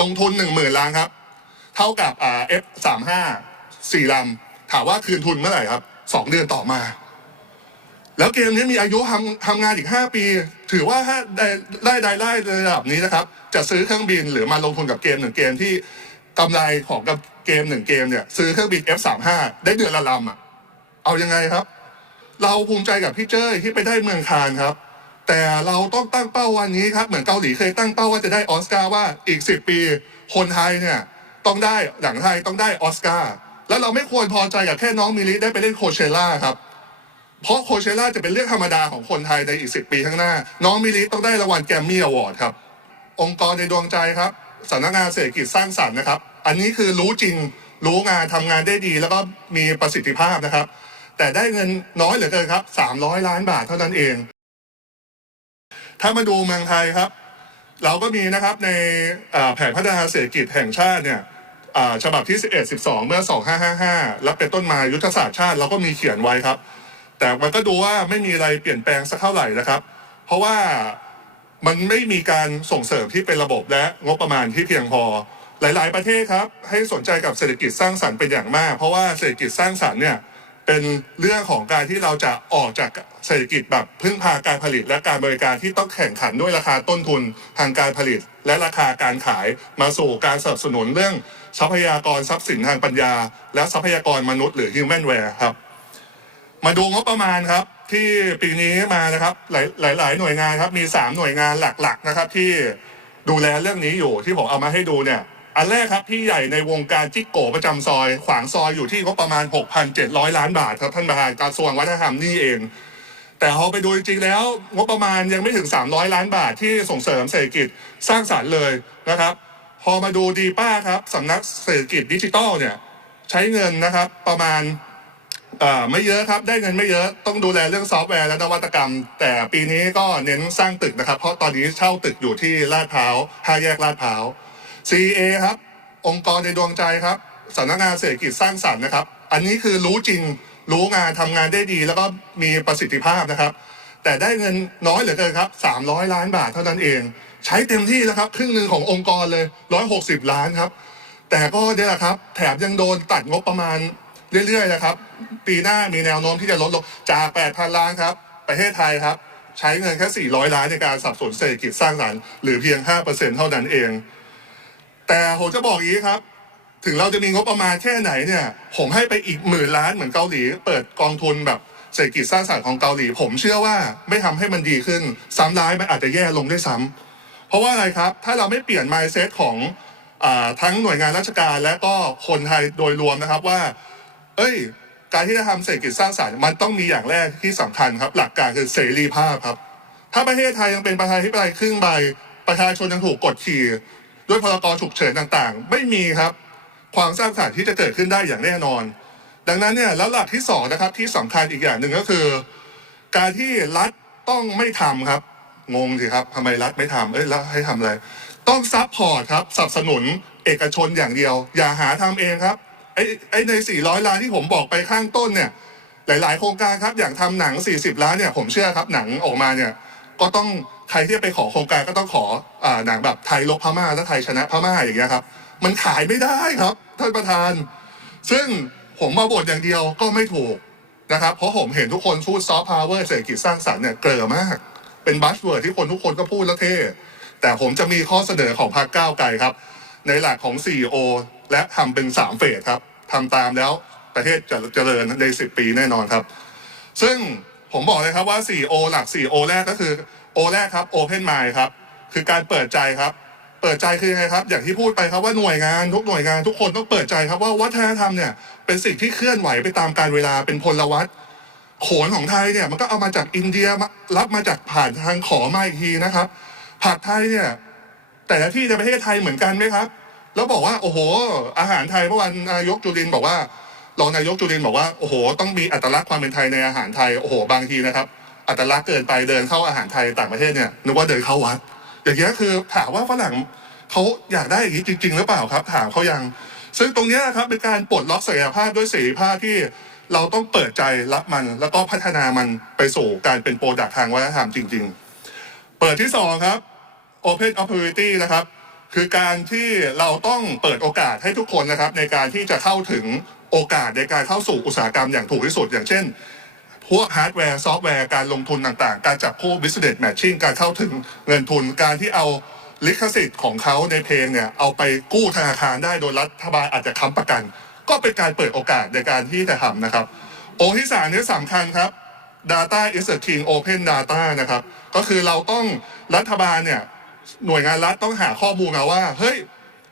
ลงทุนหนึ่งหมื่นล้านครับ เท่ากับอ่า F สามห้าสี่ลำถามว่าคืนทุนเมื่อไหร่ครับสองเดือนต่อมา แล้วเกมนี้มีอายุทำทำงานอีก 5 ปี ถือว่าถ้าได้ได้ได้ได้ระดับนี้นะครับ จะซื้อเครื่องบินหรือมาลงทุนกับเกมหนึ่งเกมที่กำไรของกับเกมหนึ่งเกมเนี่ยซื้อเครื่องบิน F35 ได้เดือนละลำอะเอายังไงครับ เราภูมิใจกับพี่เจ้ยที่ไปได้เมืองคานครับ แต่เราต้องตั้งเป้าวันนี้ครับ เหมือนเกาหลีเคยตั้งเป้าว่าจะได้ออสการ์ว่าอีก 10 ปี คนไทยเนี่ยต้องได้หนังไทยต้องได้ออสการ์แล้วเราไม่ควรพอใจกับแค่น้องมิลิได้ไปเล่นโคเชล่าครับ เพราะโคเชล่าจะเป็นเรื่องธรรมดาของคนไทยในอีก 10 ปีข้างหน้า น้องมิลิต้องได้รางวัลแกรมมี่อวอร์ดครับ องค์กรในดวงใจครับสำนักงานเศรษฐกิจสร้างสรรค์นะครับ อันนี้คือรู้จริงรู้งานทำงานได้ดี แล้วก็มีประสิทธิภาพนะครับ แต่ได้เงินน้อยเหลือเกินครับ 300 ล้านบาทเท่านั้นเอง ถ้ามาดูเมืองไทยครับ เราก็มีนะครับในแผนพัฒนาเศรษฐกิจแห่งชาติเนี่ยฉบับที่ 11 12 เมื่อ 2555 แล้วเป็นต้นมายุทธศาสตร์ชาติเราก็มีเขียนไว้ครับ แต่มันก็ดูว่าไม่มีอะไรเปลี่ยนแปลงสักเท่าไหร่นะครับ เพราะว่ามันไม่มีการส่งเสริมที่เป็นระบบและงบประมาณที่เพียงพอ หลาย ๆ ประเทศครับ ให้สนใจกับเศรษฐกิจสร้างสรรค์เป็นอย่างมาก เพราะว่าเศรษฐกิจสร้างสรรค์เนี่ย เป็นเรื่องของการที่เราจะออกจากเศรษฐกิจแบบพึ่งพาการผลิตและการบริการที่ต้องแข่งขันด้วยราคาต้นทุนทางการผลิต และราคาการขายมาสู่การสนับสนุนเรื่องทรัพยากรทรัพย์สินทางปัญญา และทรัพยากรมนุษย์หรือ human ware ครับ มาดูงบประมาณครับที่ปีนี้มานะครับหลายหลายๆหน่วยงานครับมีสามหน่วยงานหลักๆนะครับที่ดูแลเรื่องนี้อยู่ที่ผมเอามาให้ดูเนี่ย อันแรกครับพี่ใหญ่ในวงการจิกโกประจำซอย ขวางซอยอยู่ที่งบประมาณ 6,700 ล้านบาทครับท่านประธานกระทรวงวัฒนธรรมนี่เอง แต่พอไปดูจริงแล้วงบประมาณยังไม่ถึง 300 ล้านบาทที่ส่งเสริมเศรษฐกิจสร้างสรรค์เลยนะครับ พอมาดูดีป้าครับสำนักเศรษฐกิจดิจิทัลเนี่ยใช้เงินนะครับประมาณไม่เยอะครับได้เงินไม่เยอะต้องดูแลเรื่องซอฟต์แวร์และนวัตกรรม แต่ปีนี้ก็เน้นสร้างตึกนะครับ เพราะตอนนี้เช่าตึกอยู่ที่ลาดพร้าวห้าแยกลาดพร้าว CA ครับ องค์กรในดวงใจครับสำนักงานเศรษฐกิจสร้างสรรค์นะครับ อันนี้คือรู้จริงรู้งานทำงานได้ดี แล้วก็มีประสิทธิภาพนะครับ แต่ได้เงินน้อยเหลือเกินครับ 300 ล้านบาทเท่านั้นเอง ใช้เต็มที่แล้วครับ ครึ่งหนึ่งขององค์กรเลย 160 ล้านครับ แต่ก็เนี่ยแหละครับ แถมยังโดนตัดงบประมาณเรื่อยๆนะครับ ปีหน้ามีแนวโน้มที่จะลดลงจาก 8,000 ล้านครับ ประเทศไทยครับ ใช้เงินแค่ 400 ล้านในการสับสนุนเศรษฐกิจสร้างสรรค์หรือเพียง 5%เท่านั้นเอง แต่ผมจะบอกอย่างนี้ครับ ถึงเราจะมีงบประมาณแค่ไหนเนี่ย ผมให้ไปอีกหมื่นล้านเหมือนเกาหลี เปิดกองทุนแบบเศรษฐกิจสร้างสรรค์ของเกาหลี ผมเชื่อว่าไม่ทำให้มันดีขึ้น ซ้ำร้ายมันอาจจะแย่ลงด้วยซ้ำเพราะว่าอะไรครับ ถ้าเราไม่เปลี่ยน mindset ของอทั้งหน่วยงานราชการและก็คนไทยโดยรวมนะครับว่า เอ้ย การที่จะทำเศรษฐกิจสร้างสรรค์มันต้องมีอย่างแรกที่สำคัญครับ หลักการคือเสรีภาพครับ ถ้าประเทศไทยยังเป็นประชาธิปไตยครึ่งใบประชาชนยังถูกกดขี่ ด้วยพรกฉุกเฉินต่างๆ ไม่มีครับความสร้างสรรค์ที่จะเกิดขึ้นได้อย่างแน่นอน ดังนั้นเนี่ยแล้วหลักที่สองนะครับที่สำคัญอีกอย่างหนึ่งก็คือ การที่รัฐต้องไม่ทำครับงงสิครับทำไมรัฐไม่ทำเอ้ยแล้วให้ทำอะไร ต้องซัพพอร์ตครับสนับสนุนเอกชนอย่างเดียว อย่าหาทำเองครับไอ้ไอ้ใน 400 ล้านที่ผมบอกไปข้างต้นเนี่ยหลาย ๆ โครงการครับอย่างทำหนัง 40 ล้านเนี่ยผมเชื่อครับหนังออกมาเนี่ยก็ต้อง ใครที่จะไปขอโครงการก็ต้องขออ่าหนังแบบไทยลบพม่าและไทยชนะพม่าอย่างเงี้ยครับ มันขายไม่ได้ครับ ท่านประธาน ซึ่งผมมาบ่นอย่างเดียวก็ไม่ถูกนะครับ เพราะผมเห็นทุกคนพูดซอฟต์พาวเวอร์เศรษฐกิจสร้างสรรค์เนี่ยเกลือมาก เป็นบัสเวิร์ดที่คนทุกคนก็พูดแล้วเท่ แต่ผมจะมีข้อเสนอของพรรคก้าวไกลครับ ในหลักของ CEO และทำเป็น 3 เฟสครับทำตามแล้วประเทศจะเจริญใน 10 ปีแน่นอนครับ ซึ่ง ผมบอกเลยครับว่า 4O หลัก 4O แรกก็คือ O แรกครับ Open Mind ครับ คือการเปิดใจครับ เปิดใจคือไงครับ อย่างที่พูดไปครับว่าหน่วยงานทุกหน่วยงานทุกคนต้องเปิดใจครับว่าวัฒนธรรมเนี่ยเป็นสิ่งที่เคลื่อนไหวไปตามการเวลาเป็นพลวัตโขนของไทยเนี่ยมันก็เอามาจากอินเดียรับมาจากผ่านทางขอมาอีกทีนะครับ ผัดไทยเนี่ยแต่ละที่ในประเทศไทยเหมือนกันไหมครับ แล้วบอกว่าโอ้โห อาหารไทยเมื่อวันนายกจุลินบอกว่า รองนายกจุลินบอกว่าโอ้โหต้องมีอัตลักษณ์ความเป็นไทยในอาหารไทยโอ้โหบางทีนะครับ อัตลักษณ์เกินไปเดินเข้าอาหารไทยต่างประเทศเนี่ยนึกว่าเดินเข้าวัด อย่างเงี้ยคือถามว่าฝรั่งเขาอยากได้อย่างนี้จริง ๆ หรือเปล่าครับ ถามเขายังซึ่งตรงเนี้ยนะครับเป็นการปลดล็อกศักยภาพด้วยเสรีภาพที่เราต้องเปิดใจรับมัน แล้วก็พัฒนามันไปสู่การเป็นโปรดักทางวัฒนธรรมจริง ๆ เปิดที่สองครับ Open Opportunity นะครับ คือการที่เราต้องเปิดโอกาสให้ทุกคนนะครับ ในการที่จะเข้าถึง โอกาสในการเข้าสู่อุตสาหกรรมอย่างถูกที่สุด อย่างเช่น พวกฮาร์ดแวร์ซอฟต์แวร์การลงทุนต่างๆ การจับคู่ business matching การเข้าถึงเงินทุนการที่เอาลิขสิทธิ์ของเขาในเพลงเนี่ยเอาไปกู้ธนาคารได้โดยรัฐบาลอาจจะค้ำประกัน ก็เป็นการเปิดโอกาสในการที่จะทำนะครับ โอที่สามนี้สำคัญครับ Data is the king open data นะครับ ก็คือเราต้องรัฐบาลเนี่ยหน่วยงานรัฐต้องหาข้อมูลมาว่า เฮ้ย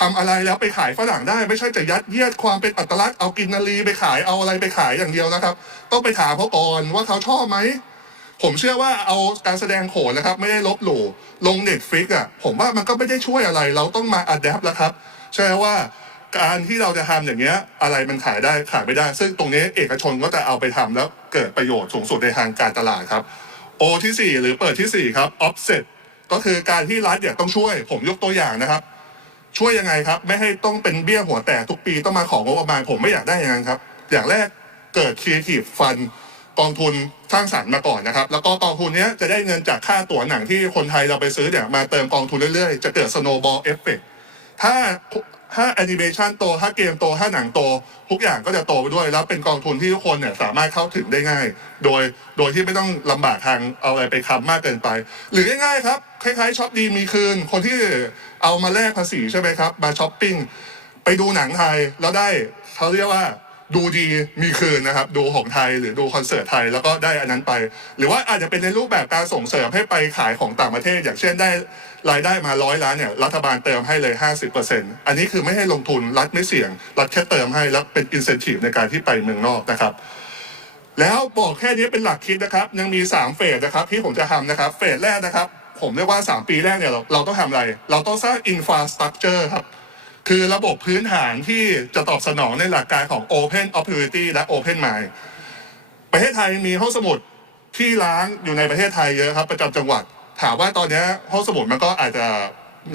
ทำอะไรแล้วไปขายฝรั่งได้ ไม่ใช่จะยัดเยียดความเป็นอัตลักษณ์เอากินนารีไปขายเอาอะไรไปขายอย่างเดียวนะครับ ต้องไปถามเขาก่อนว่าเขาชอบไหมผมเชื่อว่าเอาการแสดงโขนนะครับ ไม่ได้ลบหลู่ลงเน็ตฟิกอะผมว่ามันก็ไม่ได้ช่วยอะไร เราต้องมาอัดแอปแล้วครับใช่ว่าการที่เราจะทำอย่างเงี้ยอะไรมันขายได้ขายไม่ได้ ซึ่งตรงนี้เอกชนก็จะเอาไปทำแล้วเกิดประโยชน์สูงสุดในทางการตลาดครับโอที่สี่หรือเปิดที่สี่ครับ offset ก็คือการที่รัฐเนี่ยต้องช่วย ผมยกตัวอย่างนะครับ ช่วยยังไงครับ ไม่ให้ต้องเป็นเบี้ยหัวแตกทุกปีต้องมาของงบประมาณผมไม่อยากได้อย่างนั้นครับ อย่างแรกเกิด Creative Fund กองทุนสร้างสรรค์มาก่อนนะครับ แล้วก็กองทุนนี้จะได้เงินจากค่าตั๋วหนังที่คนไทยเราไปซื้อเนี่ยมาเติมกองทุนเรื่อยๆ จะเกิด snowball effect ถ้า ถ้าแอนิเมชันโต ถ้าเกมโต ถ้าหนังโต ทุกอย่างก็จะโตไปด้วย แล้วเป็นกองทุนที่ทุกคนเนี่ยสามารถเข้าถึงได้ง่าย โดยโดยที่ไม่ต้องลำบากทางเอาอะไรไปค้ำมากเกินไป หรือง่ายๆครับ คล้ายๆช็อปดีมีคืน คนที่เอามาแลกภาษีใช่ไหมครับ มาช้อปปิ้งไปดูหนังไทยแล้วได้เขาเรียกว่า ดูดีมีคืนนะครับ ดูของไทยหรือดูคอนเสิร์ตไทยแล้วก็ได้อันนั้นไป หรือว่าอาจจะเป็นในรูปแบบการส่งเสริมให้ไปขายของต่างประเทศ อย่างเช่นได้รายได้มาร้อยล้านเนี่ยรัฐบาลเติมให้เลย 50%อันนี้คือไม่ให้ลงทุนรัฐไม่เสี่ยง รัฐแค่เติมให้แล้วเป็นอินเซนティブในการที่ไปเมืองนอกนะครับ แล้วบอกแค่นี้เป็นหลักคิดนะครับ ยังมี 3 เฟสนะครับ ที่ผมจะทำนะครับ เฟสแรกนะครับ ผมเรียกว่า 3 ปีแรกเนี่ยเราเราต้องทำอะไร เราต้องสร้างอินฟ a สตรั c เจอร์ครับ คือระบบพื้นฐานที่จะตอบสนองในหลักการของ Open Opportunity และ Open Mind ประเทศไทยมีห้องสมุดที่ล้างอยู่ในประเทศไทยเยอะครับ ประจำจังหวัด ถามว่าตอนนี้ห้องสมุดมันก็อาจจะ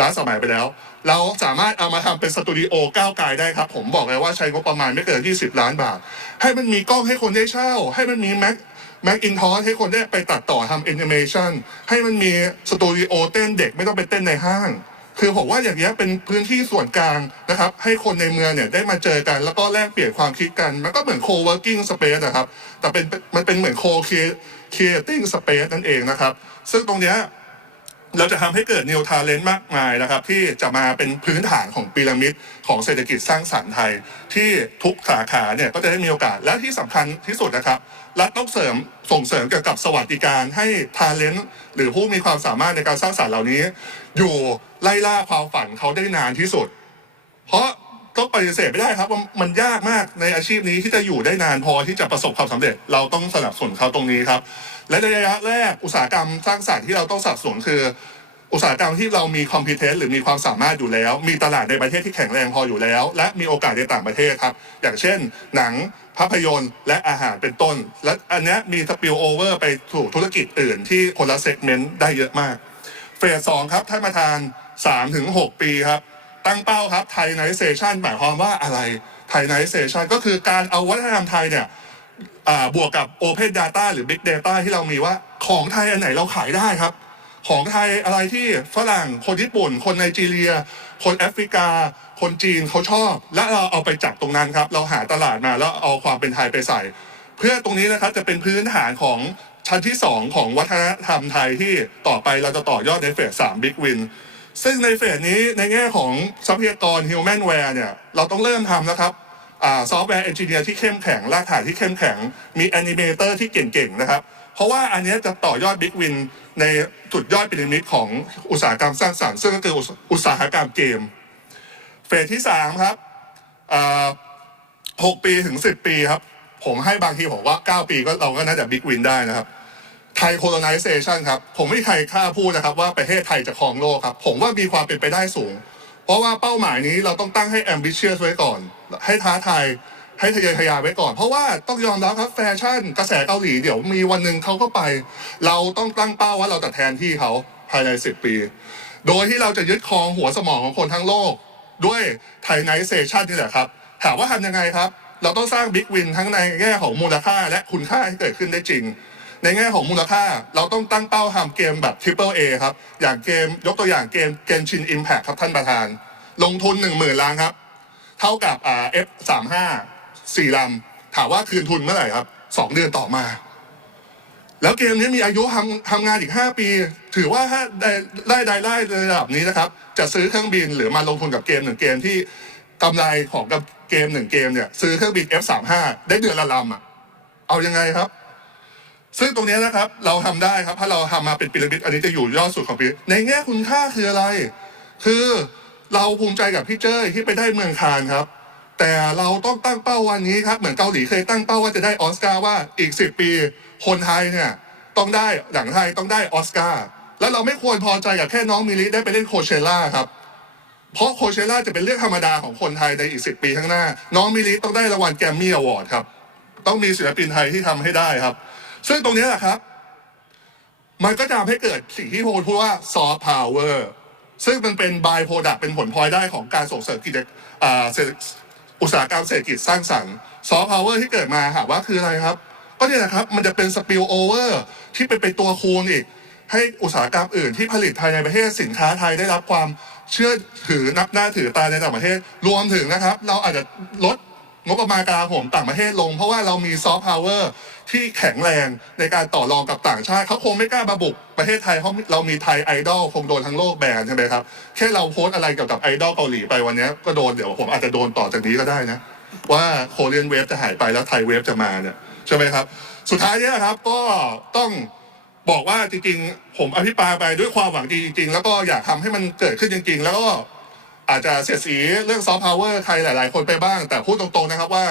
ล้าสมัยไปแล้ว เราสามารถเอามาทำเป็นสตูดิโอก้าวไกลได้ครับ ผมบอกเลยว่าใช้งบประมาณไม่เกิน 20 ล้านบาท ให้มันมีกล้องให้คนได้เช่า ให้มันมีแม็กแม็กอินทอสให้คนได้ไปตัดต่อทำแอนิเมชันให้มันมีสตูดิโอเต้นเด็กไม่ต้องไปเต้นในห้าง คือผมว่าอย่างนี้เป็นพื้นที่ส่วนกลางนะครับ ให้คนในเมืองเนี่ยได้มาเจอกัน แล้วก็แลกเปลี่ยนความคิดกัน มันก็เหมือน co-working space นะครับ แต่เป็นมันเป็นเหมือน co-creating space นั่นเองนะครับ ซึ่งตรงเนี้ย เราจะทำให้เกิดนิวทาเลนต์มากมายนะครับ ที่จะมาเป็นพื้นฐานของพีระมิดของเศรษฐกิจสร้างสรรค์ไทย ที่ทุกสาขาเนี่ยก็จะได้มีโอกาสและที่สำคัญที่สุดนะครับรัฐต้องเสริมส่งเสริมเกี่ยวกับสวัสดิการให้ทาเลนต์หรือผู้มีความสามารถในการสร้างสรรค์เหล่านี้ อยู่ไล่ล่าความฝันเขาได้นานที่สุด เพราะ ต้องปฏิเสธไม่ได้ครับว่ามันยากมากในอาชีพนี้ที่จะอยู่ได้นานพอที่จะประสบความสำเร็จ เราต้องสนับสนุนเขาตรงนี้ครับ และระยะแรกอุตสาหกรรมสร้างสรรค์ที่เราต้องสนับสนุนคือ อุตสาหกรรมที่เรามีคอมพิวเทนหรือมีความสามารถอยู่แล้ว มีตลาดในประเทศที่แข็งแรงพออยู่แล้ว และมีโอกาสในต่างประเทศครับ อย่างเช่น หนังภาพยนตร์และอาหารเป็นต้น และอันนี้มีสปิลโอเวอร์ไปสู่ธุรกิจอื่นที่คนละเซกเมนต์ได้เยอะมากเฟสสองครับท่านประธานสามถึงหกปีครับ ตั้งเป้าครับไทยไนเซชันหมายความว่าอะไรไทยไนเซชันก็คือการเอาวัฒนธรรมไทยเนี่ยบวกกับ Open Data หรือ Big Data ที่เรามีว่าของไทยอันไหนเราขายได้ครับ ของไทยอะไรที่ฝรั่งคนญี่ปุ่น คนไนจีเรีย คนแอฟริกา คนจีนเขาชอบ และเราเอาไปจับตรงนั้นครับ เราหาตลาดมาแล้วเอาความเป็นไทยไปใส่ เพื่อตรงนี้นะครับจะเป็นพื้นฐานของชั้นที่ 2 ของวัฒนธรรมไทยที่ต่อไปเราจะต่อยอดในเฟสสามบิ๊กวิน ซึ่งในเฟสนี้ในแง่ของทรัพยากร Human w a r e เนี่ยเราต้องเริ่มทำแล้วครับซอฟต์แวร์เอนจิเนียร์ที่เข้มแข็งรากฐานที่เข้มแข็ง มีแอนิเมเตอร์ที่เก่งๆนะครับ เพราะว่าอันนี้จะต่อยอดบิ๊กวินในจุดยอดพีระมิดของอุตสาหกรรมสร้างสรรค์ซึ่งก็คืออุตสาหกรรมเกม เฟสที่สามครับอ่าหกปีถึงสิบปีครับ ผมให้บางทีผมว่าเก้าปีก็เราก็น่าจะบิ๊กวินได้นะครับ ไทยโคโลไนเซชันครับ ผมไม่ใครกล้าพูดนะครับว่าประเทศไทยจะครองโลกครับ ผมว่ามีความเป็นไปได้สูง เพราะว่าเป้าหมายนี้เราต้องตั้งให้ ambitious ไว้ก่อน ให้ท้าทายให้ทะเยอทะยานไว้ก่อน เพราะว่าต้องยอมรับครับแฟชั่นกระแสเกาหลีเดี๋ยวมีวันหนึ่งเขาก็ไป เราต้องตั้งเป้าว่าเราจะแทนที่เขาภายใน 10 ปี โดยที่เราจะยึดครองหัวสมองของคนทั้งโลก ด้วยไทยไนเซชันนี่แหละครับ ถามว่าทำยังไงครับ เราต้องสร้างบิ๊กวินทั้งในแง่ของมูลค่าและคุณค่าที่เกิดขึ้นได้จริง ในแง่ของมูลค่า เราต้องตั้งเป้าทำเกมแบบ Triple A ครับ อย่างเกมยกตัวอย่างเกมเกมชิน Impact ครับท่านประธาน ลงทุน 1 0,000ล้านครับ เท่ากับอ่า F35 4ลำถามว่าคืนทุนเมื่อไหร่ครับ 2 เดือนต่อมา แล้วเกมนี้มีอายุทำทำงานอีก 5 ปี ถือว่าถ้าได้ได้ได้ได้ระดับนี้นะครับ จะซื้อเครื่องบินหรือมาลงทุนกับเกมหนึ่งเกมที่กำไรของกับเกมหนึ่งเกมเนี่ยซื้อเครื่องบิน F35 ได้เดือนละลำอะเอายังไงครับ ซึ่งตรงนี้นะครับเราทำได้ครับถ้าเราทำมาเป็นพีระมิดอันนี้จะอยู่ยอดสุดของพีระมิดในแง่คุณค่าคืออะไร คือเราภูมิใจกับพี่เจ้ยที่ไปได้เมืองคานครับ แต่เราต้องตั้งเป้าวันนี้ครับ เหมือนเกาหลีเคยตั้งเป้าว่าจะได้ออสการ์ว่าอีกสิบปี คนไทยเนี่ยต้องได้หนังไทยต้องได้ออสการ์แล้วเราไม่ควรพอใจกับแค่น้องมิลิได้ไปเล่นโคเชล่าครับเพราะโคเชล่าจะเป็นเรื่องธรรมดาของคนไทยในอีกสิบปีข้างหน้า น้องมิลิต้องได้รางวัลแกรมมี่อวอร์ดครับต้องมีศิลปินไทยที่ทำให้ได้ครับ ซึ่งตรงนี้แหละครับ มันก็จะทำให้เกิดสิ่งที่โพลพูดว่าซอฟต์พาวเวอร์ซึ่งมันเป็นบายโปรดักเป็นผลพลอยได้ของการส่งเสริมกิจอุตสาหกรรมเศรษฐกิจสร้างสรรค์ซอฟต์พาวเวอร์ที่เกิดมาถาว่าคืออะไรครับ ก็เนี่ยนะครับ มันจะเป็นสปิลโอเวอร์ที่เป็นไปตัวคูณอีก ให้อุตสาหกรรมอื่นที่ผลิตภายในประเทศสินค้าไทยได้รับความเชื่อถือนับหน้าถือตาในต่างประเทศ รวมถึงนะครับ เราอาจจะลด งบประมาณกลาโหมต่างประเทศลง เพราะว่าเรามีซอฟต์พาวเวอร์ที่แข็งแรงในการต่อรองกับต่างชาติเขาคงไม่กล้ามาบุกประเทศไทยเพราะเรามีไทยไอดอลคงโดนทั้งโลกแบนใช่ไหมครับ แค่เราโพสอะไรเกี่ยวกับไอดอลเกาหลีไปวันนี้ก็โดนเดี๋ยวผมอาจจะโดนต่อจากนี้ก็ได้นะ ว่าโคเรียนเวฟจะหายไปแล้วไทยเวฟจะมาเนี่ยใช่ไหมครับ สุดท้ายเนี่ยครับก็ต้องบอกว่าจริงๆ ผมอภิปรายไปด้วยความหวังดีจริง ๆ แล้วก็อยากทำให้มันเกิดขึ้นจริง ๆ แล้วก็ อาจจะเสียสีเรื่องซอฟต์พาวเวอร์ใครหลาย ๆ คนไปบ้าง แต่พูดตรง ๆ นะครับว่า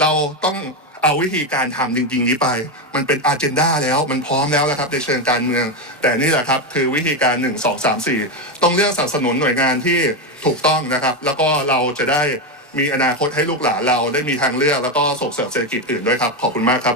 เราต้องเอาวิธีการทำจริง ๆ นี้ไป มันเป็นอาเจนดาแล้ว มันพร้อมแล้วนะครับในเชิงการเมือง แต่นี่แหละครับ คือวิธีการ 1 2 3 4 ต้องเลือกสนับสนุนหน่วยงานที่ถูกต้องนะครับ แล้วก็เราจะได้มีอนาคตให้ลูกหลานเราได้มีทางเลือก แล้วก็ส่งเสริมเศรษฐกิจอื่นด้วยครับ ขอบคุณมากครับ